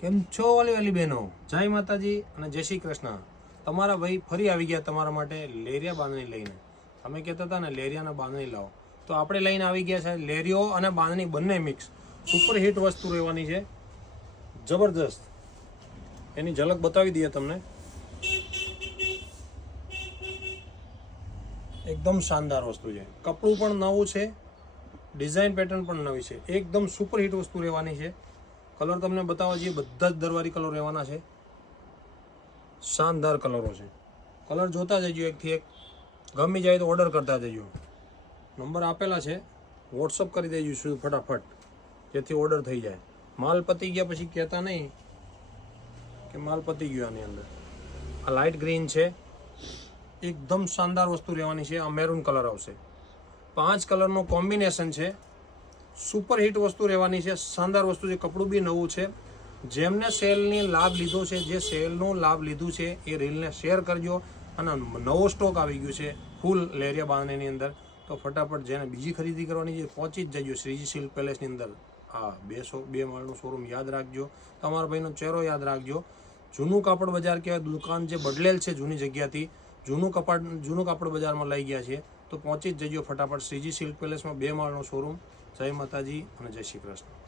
કેમ છો વાલી બહેનો? જય માતાજી અને જય શ્રી કૃષ્ણ. તમારા ભાઈ ફરી આવી ગયા તમારા માટે લેરિયા બાંધણી લઈને. તમે કહેતા હતા ને લેરિયાને બાંધણી લાવો, તો આપણે લઈને આવી ગયા છે લેરિયો અને બાંધણી બંને મિક્સ. સુપર હિટ વસ્તુ રહેવાની છે, જબરદસ્ત. એની ઝલક બતાવી દઈએ તમને. એકદમ શાનદાર વસ્તુ છે. કપડું પણ નવું છે, ડિઝાઇન પેટર્ન પણ નવી છે. એકદમ સુપર હિટ વસ્તુ રહેવાની છે. કલર તમને બતાવવા જઈએ, બધા જ દરવારી કલર રહેવાના છે. શાનદાર કલરો છે. કલર જોતા જજો, એકથી એક ગમી જાય તો ઓર્ડર કરતા જજો. નંબર આપેલા છે, વોટ્સઅપ કરી દેજો શું ફટાફટ, જેથી ઓર્ડર થઈ જાય. માલ પતી ગયા પછી કહેતા નહીં કે માલ પતી ગયો. આની અંદર આ લાઇટ ગ્રીન છે, એકદમ શાનદાર વસ્તુ રહેવાની છે. આ મેરૂન કલર આવશે. 5 કલરનું કોમ્બિનેશન છે. સુપર હિટ વસ્તુ રહેવાની છે, શાનદાર વસ્તુ છે. કપડું બી નવું છે. જેમને સેલની લાભ લીધો છે, જે સેલનો લાભ લીધું છે, એ રીલને શેર કરજો. અને નવો સ્ટોક આવી ગયું છે ફૂલ લેરિયા બાંધણીની અંદર, તો ફટાફટ જેને બીજી ખરીદી કરવાની છે પહોંચી જ જજો શ્રીજી સિલ્ક પેલેસની અંદર. હા, 2 માળનું શોરૂમ યાદ રાખજો, તમારા ભાઈનો ચહેરો યાદ રાખજો. જૂનું કાપડ બજાર કહેવાય, દુકાન જે બદલેલ છે જૂની જગ્યાથી, જૂનું કાપડ બજારમાં લઈ ગયા છે, તો પહોંચી જ જજો ફટાફટ શ્રીજી સિલ્ક પેલેસમાં. 2 માળનો શોરૂમ. જય માતાજી અને જય શ્રી કૃષ્ણ.